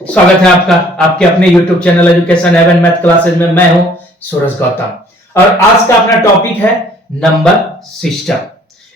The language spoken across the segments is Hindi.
स्वागत है आपका आपके अपने YouTube channel education haven math classes में। मैं हूं सूरज गौतम और आज का अपना टॉपिक है नंबर सिस्टम।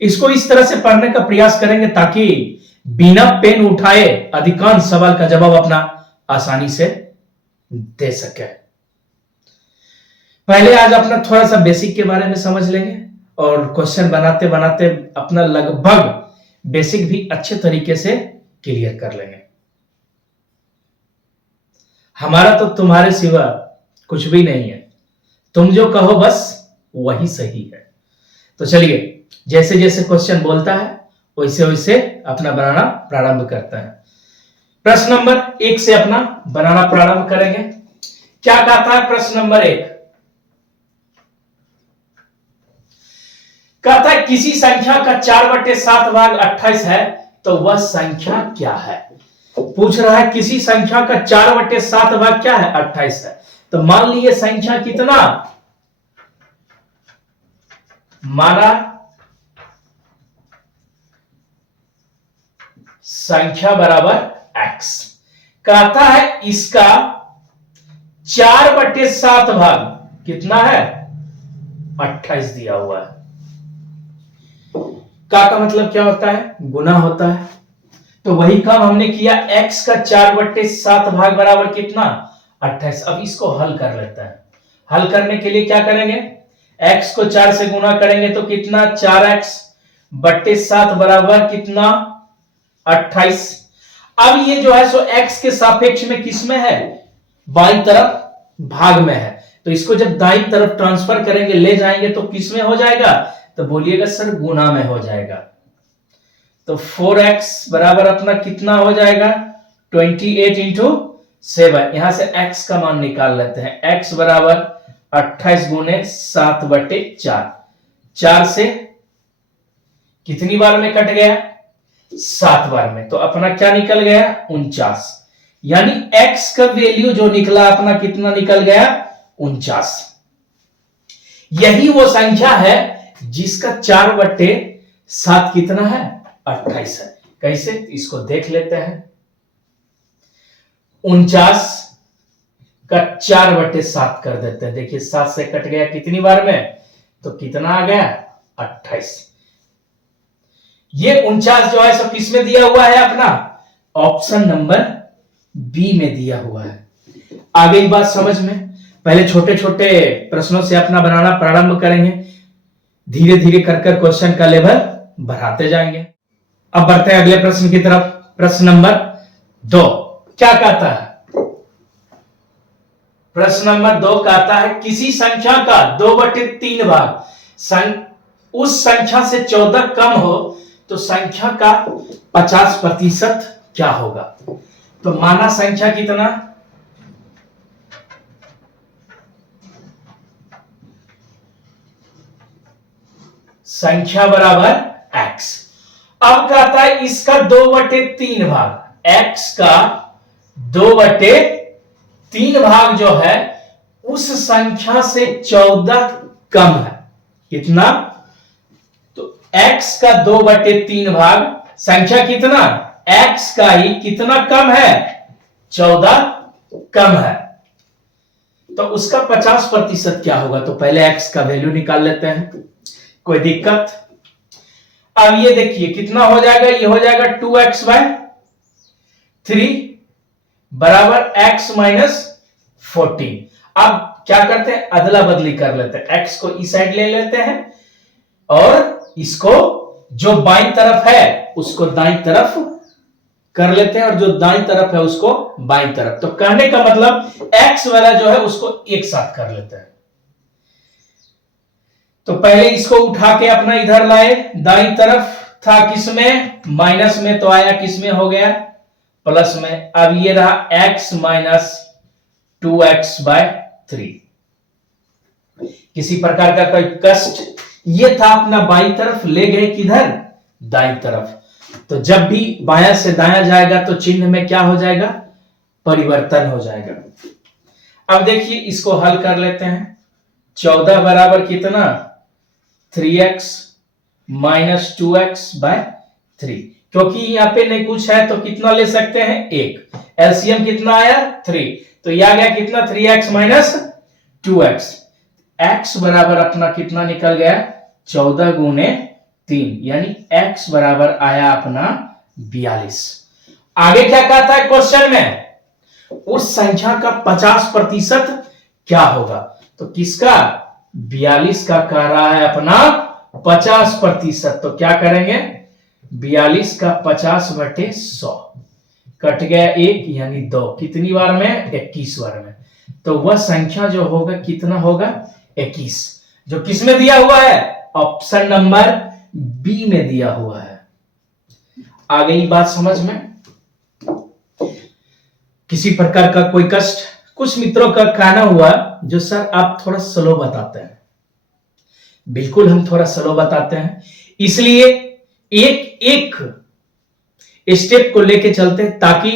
इसको इस तरह से पढ़ने का प्रयास करेंगे ताकि बिना पेन उठाए अधिकांश सवाल का जवाब अपना आसानी से दे सके। पहले आज अपना थोड़ा सा बेसिक के बारे में समझ लेंगे और क्वेश्चन बनाते बनाते अपना लगभग बेसिक भी अच्छे तरीके से क्लियर कर लेंगे। हमारा तो तुम्हारे सिवा कुछ भी नहीं है, तुम जो कहो बस वही सही है। तो चलिए जैसे जैसे क्वेश्चन बोलता है वैसे वैसे अपना बनाना प्रारंभ करता है। प्रश्न नंबर 1 से अपना बनाना प्रारंभ करेंगे। क्या कहता है प्रश्न नंबर 1? कहता है किसी संख्या का 4/7 भाग 28 है तो वह संख्या क्या है। पूछ रहा है किसी संख्या का 4/7 भाग क्या है, 28 है। तो मान लीजिए संख्या कितना, माना संख्या बराबर x। कहता है इसका 4/7 भाग कितना है, 28 दिया हुआ है। का मतलब क्या होता है, गुना होता है। तो वही काम हमने किया, x का 4/7 भाग बराबर कितना, 28। अब इसको हल कर लेते हैं। हल करने के लिए क्या करेंगे, x को 4 से गुना करेंगे तो कितना, 4x/7 बराबर कितना, 28। अब ये जो है सो x के सापेक्ष में किस में है, बाईं तरफ भाग में है। तो इसको जब दाईं तरफ ट्रांसफर करेंगे, ले जाएंगे तो किस में हो जाएगा, तो बोलिएगा सर गुना में हो जाएगा। तो 4x बराबर अपना कितना हो जाएगा, 28 इंटू 7। यहां से x का मान निकाल लेते हैं। x बराबर 28 गुने 7/4। 4 से कितनी बार में कट गया, 7 बार में। तो अपना क्या निकल गया, 49। यानी x का वैल्यू जो निकला अपना कितना निकल गया, 49। यही वो संख्या है जिसका 4/7 कितना है, 28 है। कैसे, इसको देख लेते हैं। 49 का 4/7 कर देते हैं। देखिए 7 से कट गया कितनी बार में, तो कितना आ गया, 28। ये 49 जो है सो किस में दिया हुआ है, अपना ऑप्शन नंबर बी में दिया हुआ है। आ गई बात समझ में। पहले छोटे छोटे प्रश्नों से अपना बनाना प्रारंभ करेंगे, धीरे धीरे कर क्वेश्चन का लेवल बढ़ाते जाएंगे। अब बढ़ते हैं अगले प्रश्न की तरफ। प्रश्न नंबर 2 क्या कहता है, प्रश्न नंबर 2 कहता है किसी संख्या का 2/3 भाग उस संख्या से 14 कम हो तो संख्या का 50% क्या होगा। तो माना संख्या कितना, संख्या बराबर x। अब कहता है इसका 2/3 भाग, x का 2/3 भाग जो है उस संख्या से 14 कम है। कितना, तो x का 2/3 भाग संख्या कितना, x का ही कितना कम है, 14 कम है। तो उसका 50% क्या होगा। तो पहले x का वैल्यू निकाल लेते हैं, कोई दिक्कत। अब ये देखिए कितना हो जाएगा, ये हो जाएगा 2x/3 बराबर x - 14। अब क्या करते हैं, अदला बदली कर लेते हैं। x को इस साइड ले लेते हैं और इसको जो बाईं तरफ है उसको दाईं तरफ कर लेते हैं और जो दाईं तरफ है उसको बाईं तरफ। तो कहने का मतलब x वाला जो है उसको एक साथ कर लेते हैं। तो पहले इसको उठा के अपना इधर लाए, दाईं तरफ था किसमें, माइनस में, तो आया किसमें, हो गया प्लस में। अब ये रहा x - 2x/3। किसी प्रकार का कोई कष्ट, ये था अपना बाईं तरफ, ले गए किधर, दाईं तरफ। तो जब भी बायां से दायां जाएगा तो चिन्ह में क्या हो जाएगा, परिवर्तन हो जाएगा। अब देखिए इसको हल कर लेते हैं। 14 बराबर कितना, 3x - 2x/3। क्योंकि यहां पे नहीं कुछ है तो कितना ले सकते हैं, 1। एलसीएम कितना आया 3, तो यह आ गया कितना 3x माइनस 2x। x बराबर अपना कितना निकल गया 14 गुने 3, यानी x बराबर आया अपना 42। आगे क्या कहता है क्वेश्चन में, उस संख्या का 50% क्या होगा, तो किसका 42 का कह रहा है अपना 50%, तो क्या करेंगे 42 का 50/100 कट गया 1 यानी 2, कितनी बार में 21 बार में, तो वह संख्या जो होगा कितना होगा 21, जो किस में दिया हुआ है ऑप्शन नंबर बी में दिया हुआ है। आ गई बात समझ में, किसी प्रकार का कोई कष्ट, कुछ मित्रों का कहना हुआ जो सर आप थोड़ा स्लो बताते हैं, बिल्कुल हम थोड़ा स्लो बताते हैं, इसलिए एक एक स्टेप को लेके चलते हैं ताकि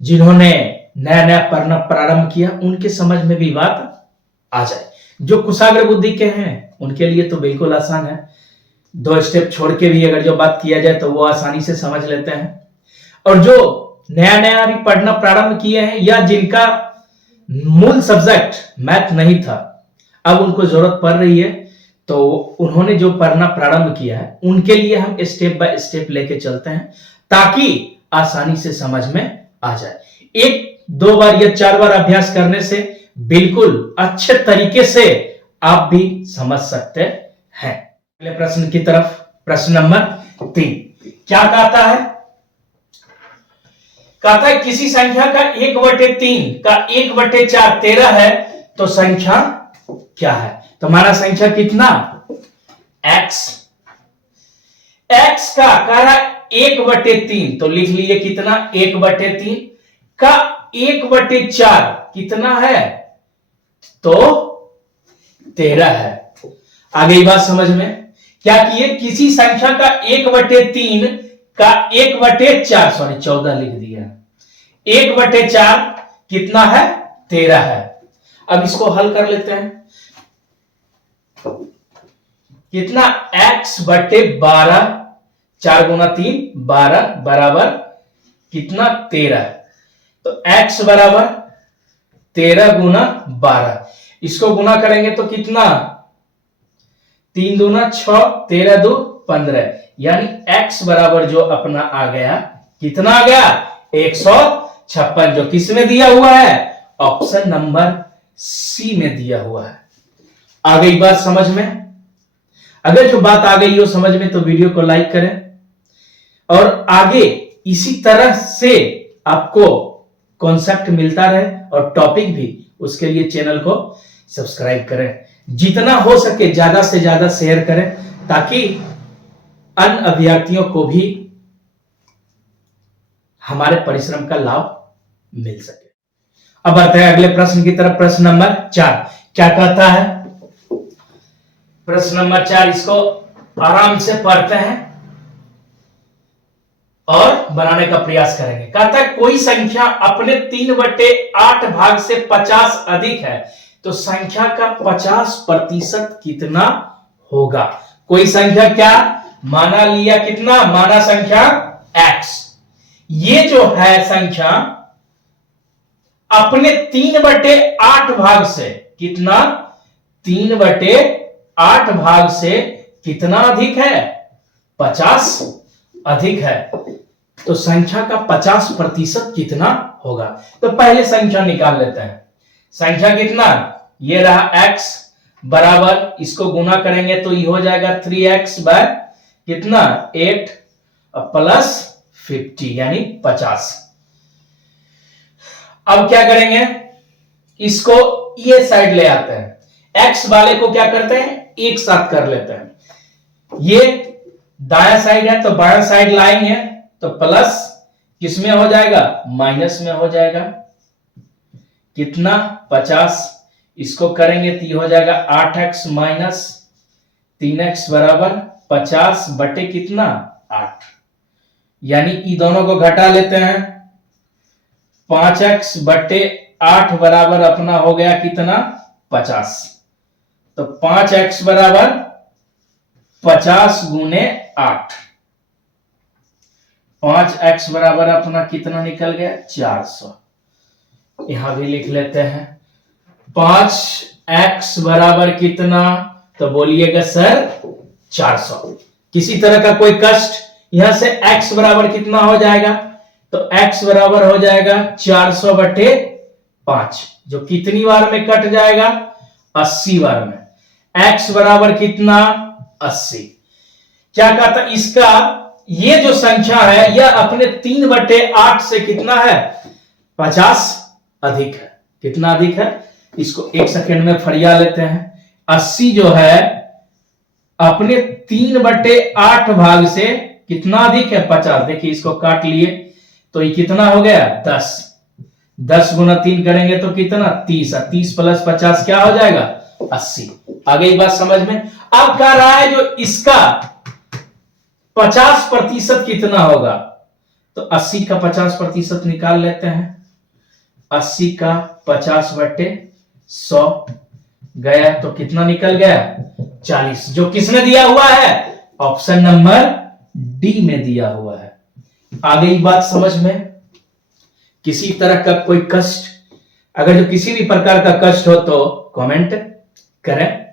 जिन्होंने नया नया पढ़ना प्रारंभ किया उनके समझ में भी बात आ जाए। जो कुशाग्र बुद्धि के हैं उनके लिए तो बिल्कुल आसान है, 2 स्टेप छोड़ के भी अगर जो बात किया जाए तो वो आसानी से समझ लेते हैं। और जो नया नया अभी पढ़ना प्रारंभ किए हैं या जिनका मूल सब्जेक्ट मैथ नहीं था, अब उनको जरूरत पड़ रही है, तो उन्होंने जो पढ़ना प्रारंभ किया है उनके लिए हम स्टेप बाय स्टेप लेके चलते हैं ताकि आसानी से समझ में आ जाए। 1-2 बार या 4 बार अभ्यास करने से बिल्कुल अच्छे तरीके से आप भी समझ सकते हैं। अगले प्रश्न की तरफ, प्रश्न नंबर 3 क्या कहता है, कहता है किसी संख्या का 1/3 का 1/4 13 है, तो संख्या क्या है, तो हमारा संख्या कितना x, x का कह रहा 1/3, तो लिख लिए कितना 1/3 का 1/4 कितना है, तो 13 है। आ गई बात समझ में, क्या किए किसी संख्या का 1/3 का 1/4 सॉरी 14 लिख दिया, 1/4 कितना है 13 है। अब इसको हल कर लेते हैं, कितना x/12, 4 गुना 3 12 बराबर कितना 13, तो x बराबर 13 गुना 12, इसको गुना करेंगे तो कितना 3 दूना 6, 13 दो 15, यानी x बराबर जो अपना आ गया कितना आ गया 156, जो किस में दिया हुआ है ऑप्शन नंबर सी में दिया हुआ है। आ गई बात समझ में, अगर जो बात आ गई हो समझ में तो वीडियो को लाइक करें, और आगे इसी तरह से आपको कॉन्सेप्ट मिलता रहे और टॉपिक भी, उसके लिए चैनल को सब्सक्राइब करें, जितना हो सके ज्यादा से ज्यादा शेयर करें ताकि अन्य अभ्यर्थियों को भी हमारे परिश्रम का लाभ मिल सके। अब बढ़ते हैं अगले प्रश्न की तरफ, प्रश्न नंबर 4 क्या कहता है, प्रश्न नंबर 4 इसको आराम से पढ़ते हैं और बनाने का प्रयास करेंगे। कहता है कोई संख्या अपने 3/8 भाग से 50 अधिक है, तो संख्या का 50% कितना होगा। कोई संख्या क्या माना लिया, कितना माना संख्या x, ये जो है संख्या अपने 3/8 भाग से कितना 3/8 भाग से कितना अधिक है 50 अधिक है, तो संख्या का 50% कितना होगा। तो पहले संख्या निकाल लेते हैं, संख्या कितना ये रहा x बराबर, इसको गुना करेंगे तो ये हो जाएगा 3x बाय कितना 8 प्लस 50 यानी 50। अब क्या करेंगे, इसको ये साइड ले आते हैं, x वाले को क्या करते हैं एक साथ कर लेते हैं, ये दाया साइड है तो बायां साइड लाएंगे तो प्लस किसमें हो जाएगा माइनस में हो जाएगा, कितना 50, इसको करेंगे तो ये हो जाएगा 8x माइनस 3x बराबर 50 बटे कितना 8, यानी इन दोनों को घटा लेते हैं, 5x बटे 8 बराबर अपना हो गया कितना 50, तो 5x बराबर 50 गुने 8, 5x बराबर अपना कितना निकल गया 400। यहां भी लिख लेते हैं 5x बराबर कितना, तो बोलिएगा सर 400। किसी तरह का कोई कष्ट, यहां से x बराबर कितना हो जाएगा, तो x बराबर हो जाएगा 400 बटे 5, जो कितनी बार में कट जाएगा 80 बार में। x बराबर कितना 80। क्या कहता इसका, ये जो संख्या है यह अपने 3/8 से कितना है 50 अधिक है। कितना अधिक है, इसको एक सेकंड में फरिया लेते हैं। 80 जो है अपने 3/8 भाग से कितना अधिक है 50। देखिए इसको काट लिए तो ये कितना हो गया 10। 10 गुना 3 करेंगे तो कितना 30। 30 प्लस 50 क्या हो जाएगा 80। आ गई बात समझ में। अब कह रहा है जो इसका 50% कितना होगा, तो 80 का 50% निकाल लेते हैं। 80 का 50 बटे 100 गया तो कितना निकल गया 40, जो किसने दिया हुआ है, ऑप्शन नंबर डी में दिया हुआ है। आ गई बात समझ में। किसी तरह का कोई कष्ट, अगर जो किसी भी प्रकार का कष्ट हो तो कमेंट करें,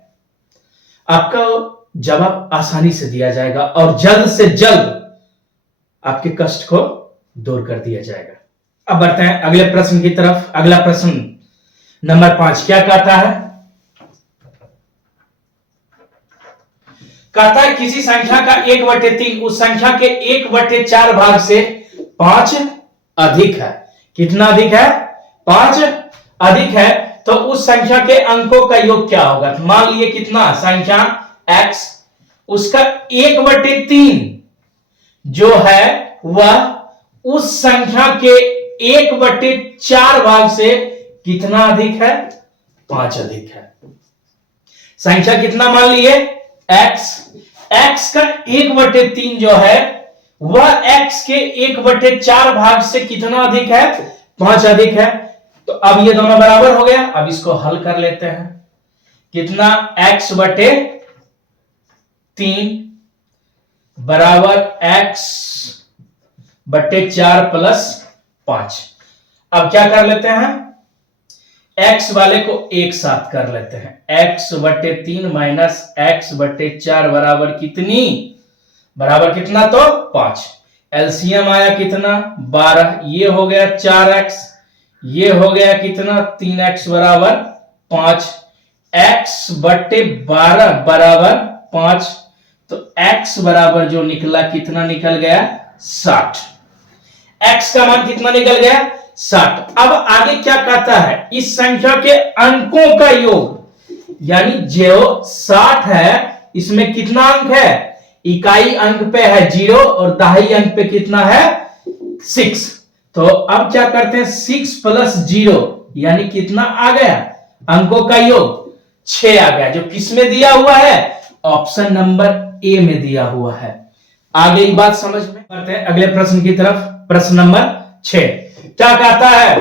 आपका जवाब आसानी से दिया जाएगा और जल्द से जल्द आपके कष्ट को दूर कर दिया जाएगा। अब बढ़ते हैं अगले प्रश्न की तरफ। अगला प्रश्न नंबर 5 क्या कहता है, कहता है किसी संख्या का 1/3 उस संख्या के 1/4 भाग से 5 अधिक है। कितना अधिक है 5 अधिक है, तो उस संख्या के अंकों का योग क्या होगा। मान लिए कितना संख्या x, उसका 1/3 जो है वह उस संख्या के 1/4 भाग से कितना अधिक है 5 अधिक है। संख्या कितना मान लिए x, x का 1/3 जो है वह x के 1/4 भाग से कितना अधिक है 5 अधिक है। तो अब ये दोनों बराबर हो गया। अब इसको हल कर लेते हैं। कितना x/3 बराबर x/4 प्लस 5। अब क्या कर लेते हैं, x वाले को एक साथ कर लेते हैं। x/3 माइनस x/4 बराबर कितनी, बराबर कितना तो 5। एलसीएम आया कितना 12, ये हो गया 4x, ये हो गया कितना 3x बराबर 5। x/12 बराबर 5, तो x बराबर जो निकला कितना निकल गया 60। x का मान कितना निकल गया 60। अब आगे क्या कहता है, इस संख्या के अंकों का योग, यानी जो 60 है इसमें कितना अंक है, इकाई अंक पे है 0 और दहाई अंक पे कितना है 6। तो अब क्या करते हैं 6 + 0 यानी कितना आ गया, अंकों का योग 6 आ गया, जो किसमें दिया हुआ है, ऑप्शन नंबर ए में दिया हुआ है। आगे बात समझ में। बढ़ते हैं अगले प्रश्न की तरफ। प्रश्न नंबर 6 क्या कहता है,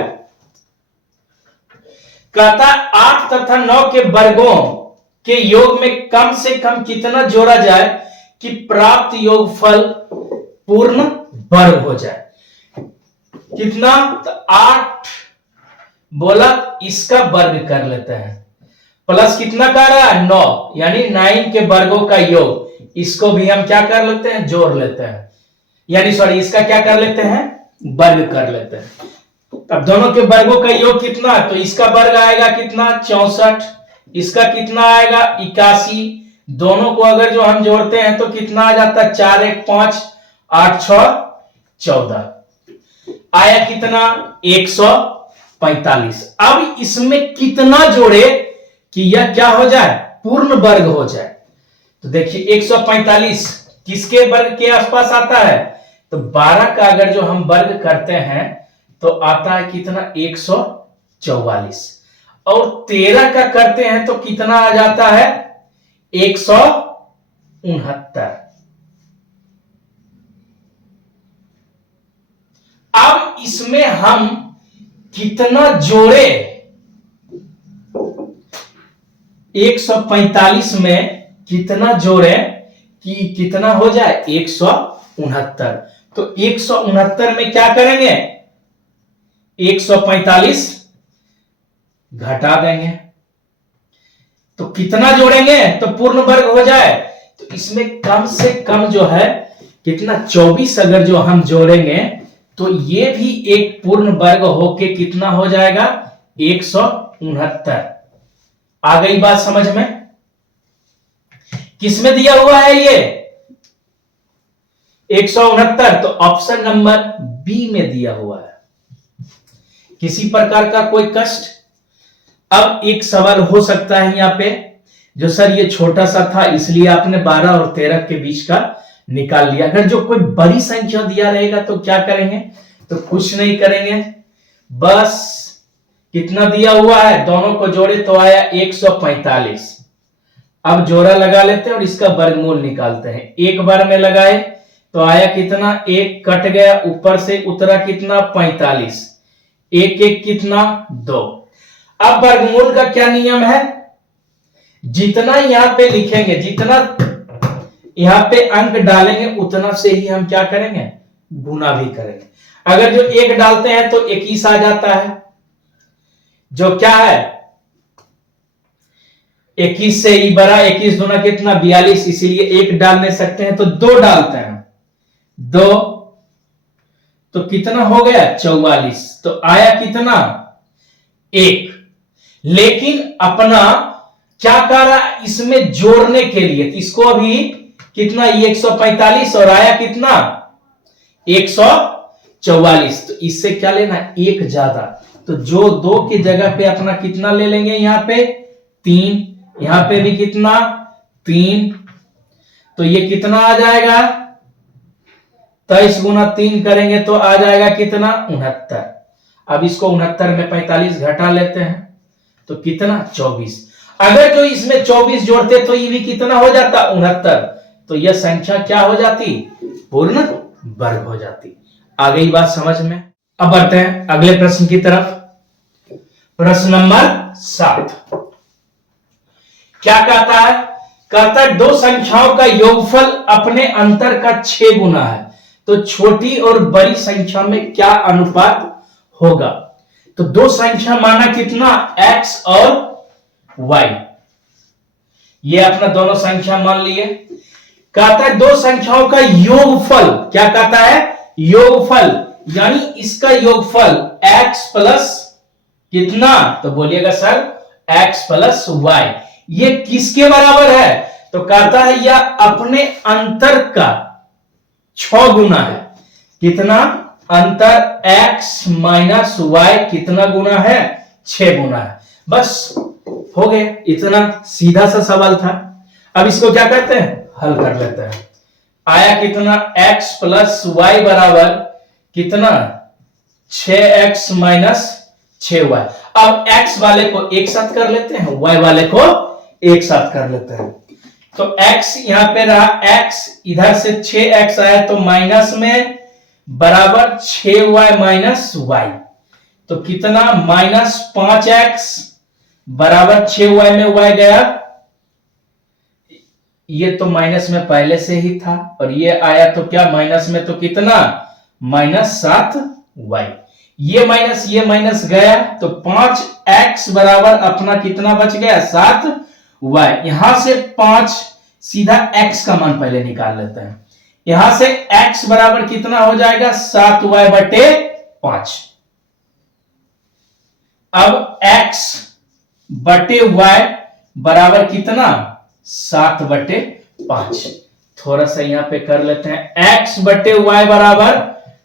कहता है 8 तथा 9 के वर्गों के योग में कम से कम कितना जोड़ा जाए कि प्राप्त योगफल पूर्ण वर्ग हो जाए। कितना, तो 8 बोला इसका वर्ग कर लेते हैं, प्लस कितना कर रहा है 9, यानी 9 के वर्गों का योग, इसको भी हम क्या कर लेते हैं जोड़ लेते हैं, यानी सॉरी इसका क्या कर लेते हैं वर्ग कर लेते हैं। अब दोनों के वर्गों का योग कितना, तो इसका वर्ग आएगा कितना 64, इसका कितना आएगा 81। दोनों को अगर जो हम जोड़ते हैं तो कितना आ जाता है 4 1 5 8 6 14, आया कितना 145। अब इसमें कितना जोड़े कि यह क्या हो जाए पूर्ण वर्ग हो जाए। तो देखिए 145 किसके वर्ग के आसपास आता है, तो 12 का अगर जो हम वर्ग करते हैं तो आता है कितना 144, और 13 का करते हैं तो कितना आ जाता है 169। अब इसमें हम कितना जोड़े, 145 में कितना जोड़े कि कितना हो जाए 169। तो 169 में क्या करेंगे, 145 घटा देंगे, तो कितना जोड़ेंगे तो पूर्ण वर्ग हो जाए। तो इसमें कम से कम जो है कितना, 24 अगर जो हम जोड़ेंगे तो ये भी एक पूर्ण वर्ग होके कितना हो जाएगा, 169। आ गई बात समझ में। किसमें दिया हुआ है ये 169, तो ऑप्शन नंबर बी में दिया हुआ है। किसी प्रकार का कोई कष्ट। अब एक सवाल हो सकता है यहां पे, जो सर ये छोटा सा था इसलिए आपने 12 और 13 के बीच का निकाल लिया। अगर जो कोई बड़ी संख्या दिया रहेगा तो क्या करेंगे, तो कुछ नहीं करेंगे, बस कितना दिया हुआ है दोनों को जोड़े तो आया 145। अब जोड़ा लगा लेते हैं और इसका वर्गमूल निकालते हैं। एक बार में लगाए तो आया कितना, एक कट गया, ऊपर से उतरा कितना 45, एक एक कितना 2। अब वर्गमूल का क्या नियम है, जितना यहां पे लिखेंगे, जितना यहां पे अंक डालेंगे उतना से ही हम क्या करेंगे, गुना भी करेंगे। अगर जो एक डालते हैं तो 21 आ जाता है, जो क्या है 21 से ही बड़ा, 21 दूना कितना 42, इसीलिए एक डाल नहीं सकते हैं तो 2 डालते हैं, 2 तो कितना हो गया 44, तो आया कितना 1। लेकिन अपना क्या करा इसमें जोड़ने के लिए, इसको अभी कितना 145 और आया कितना 144, तो इससे क्या लेना एक ज्यादा, तो जो 2 की जगह पे अपना कितना ले लेंगे, यहां पे 3, यहां पे भी कितना 3, तो ये कितना आ जाएगा 23 गुना 3 करेंगे तो आ जाएगा कितना 69। अब इसको 69 में 45 घटा लेते हैं तो कितना 24। अगर जो इसमें 24 जोड़ते तो ये भी कितना हो जाता 69, तो यह संख्या क्या हो जाती, पूर्ण वर्ग हो जाती। आ गई बात समझ में। अब बढ़ते हैं अगले प्रश्न की तरफ। प्रश्न नंबर 7 क्या कहता है, कहता है दो संख्याओं का योगफल अपने अंतर का 6 गुना है, तो छोटी और बड़ी संख्या में क्या अनुपात होगा। तो दो संख्या माना कितना x और y, ये अपना दोनों संख्या मान लिए। कहता है दो संख्याओं का योगफल, क्या कहता है योगफल, यानी इसका योगफल x प्लस कितना, तो बोलिएगा सर x प्लस y, ये किसके बराबर है, तो कहता है यह अपने अंतर का 6 गुना है। कितना अंतर x माइनस y कितना गुना है 6 गुना है। बस हो गए, इतना सीधा सा सवाल था। अब इसको क्या करते हैं, हल कर लेते हैं। आया कितना x प्लस y बराबर कितना 6x माइनस 6y। अब x वाले को एक साथ कर लेते हैं, y वाले को एक साथ कर लेते हैं। तो x यहां पे रहा, x इधर से 6x आया तो माइनस में बराबर 6y माइनस y, तो कितना माइनस 5x बराबर 6y में y गया, ये तो माइनस में पहले से ही था, और ये आया तो क्या माइनस में, तो कितना माइनस 7y, ये माइनस गया तो 5x बराबर अपना कितना बच गया 7y। यहां से 5 सीधा x का मान पहले निकाल लेते हैं। यहां से x बराबर कितना हो जाएगा 7y बटे 5। अब x बटे y बराबर कितना 7 बटे 5। थोड़ा सा यहां पे कर लेते हैं, x बटे y बराबर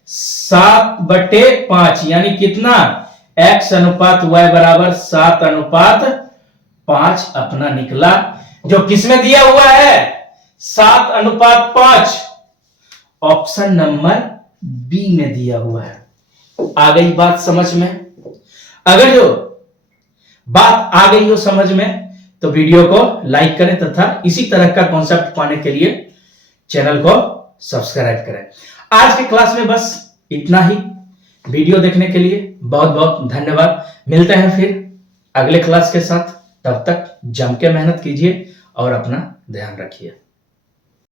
7 बटे 5, यानी कितना x अनुपात y बराबर 7 अनुपात 5 अपना निकला, जो किसमें दिया हुआ है 7 अनुपात 5, ऑप्शन नंबर बी में दिया हुआ है। आ गई बात समझ में। अगर जो बात आ गई हो समझ में तो वीडियो को लाइक करें तथा इसी तरह का कॉन्सेप्ट पाने के लिए चैनल को सब्सक्राइब करें। आज के क्लास में बस इतना ही। वीडियो देखने के लिए बहुत बहुत धन्यवाद। मिलते हैं फिर अगले क्लास के साथ, तब तक जम के मेहनत कीजिए और अपना ध्यान रखिए।